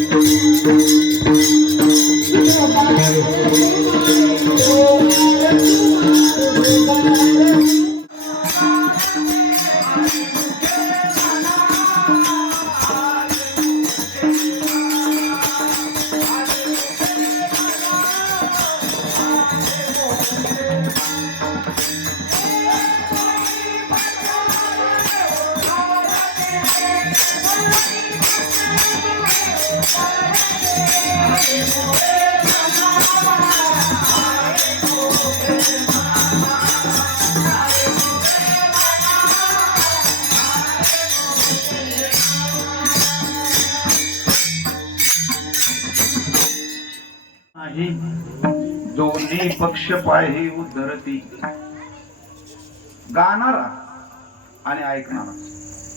नाही दोन्ही पक्ष पायही उद्धरती. गाणारा आणि ऐकणारा.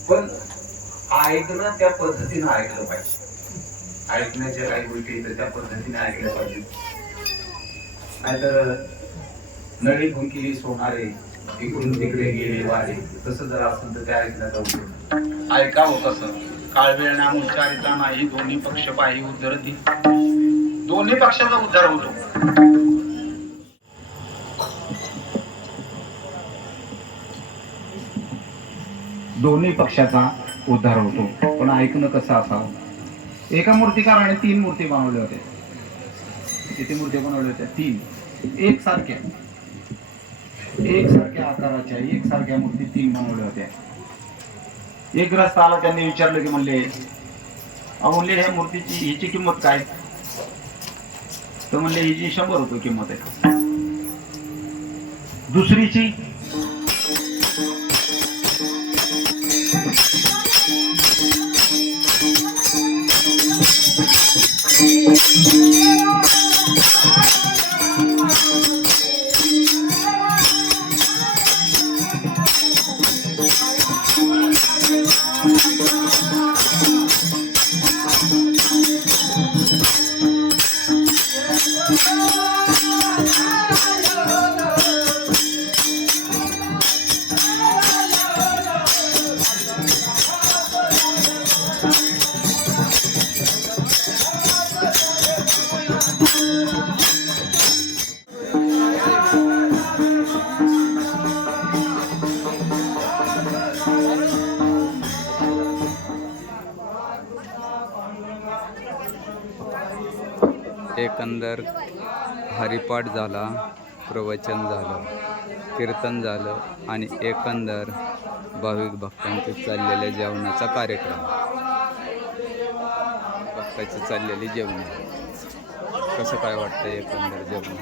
पण ऐकणं त्या पद्धतीनं ऐकलं पाहिजे. ऐकण्याच्या काही गोष्टी आहेत, त्या पद्धतीने ऐकल्या पाहिजे. नाहीतर नळी फुंकी सोनारे इकडून तिकडे गेले वारे तसं जर असेल तर ते ऐकण्याचा उपयोग. ऐकावं कसं काळ वेळ नाम उच्चारिता नाही दोन्ही पक्ष पाही उद्धरती. दोन्ही पक्षाचा उद्धार होतो. दोन्ही पक्षाचा उद्धार होतो. पण ऐकणं कसं असावं? एका मूर्तिकाराने तीन मूर्ती बनवल्या होत्या किती मूर्ती बनवल्या होत्या तीन. एक सारख्या एक सारख्या आकाराच्या एक सारख्या मूर्ती तीन बनवल्या होत्या. एक ग्रस्त आला त्यांनी विचारलं की म्हणले अमूल्य म्हणले ह्या मूर्तीची हिची किंमत काय? तर म्हणले हिची शंभर रुपये किंमत आहे. दुसरीची एकंदर हरिपाठ झाला प्रवचन झालं कीर्तन झालं आणि एकंदर भाविक भक्तांचे चाललेल्या जेवणाचा कार्यक्रम. भक्ताची चाललेली जेवण. कसं काय वाटतं एकंदर जेवण?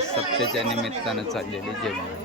सत्तेच्या निमित्तानं चाललेली जेवण.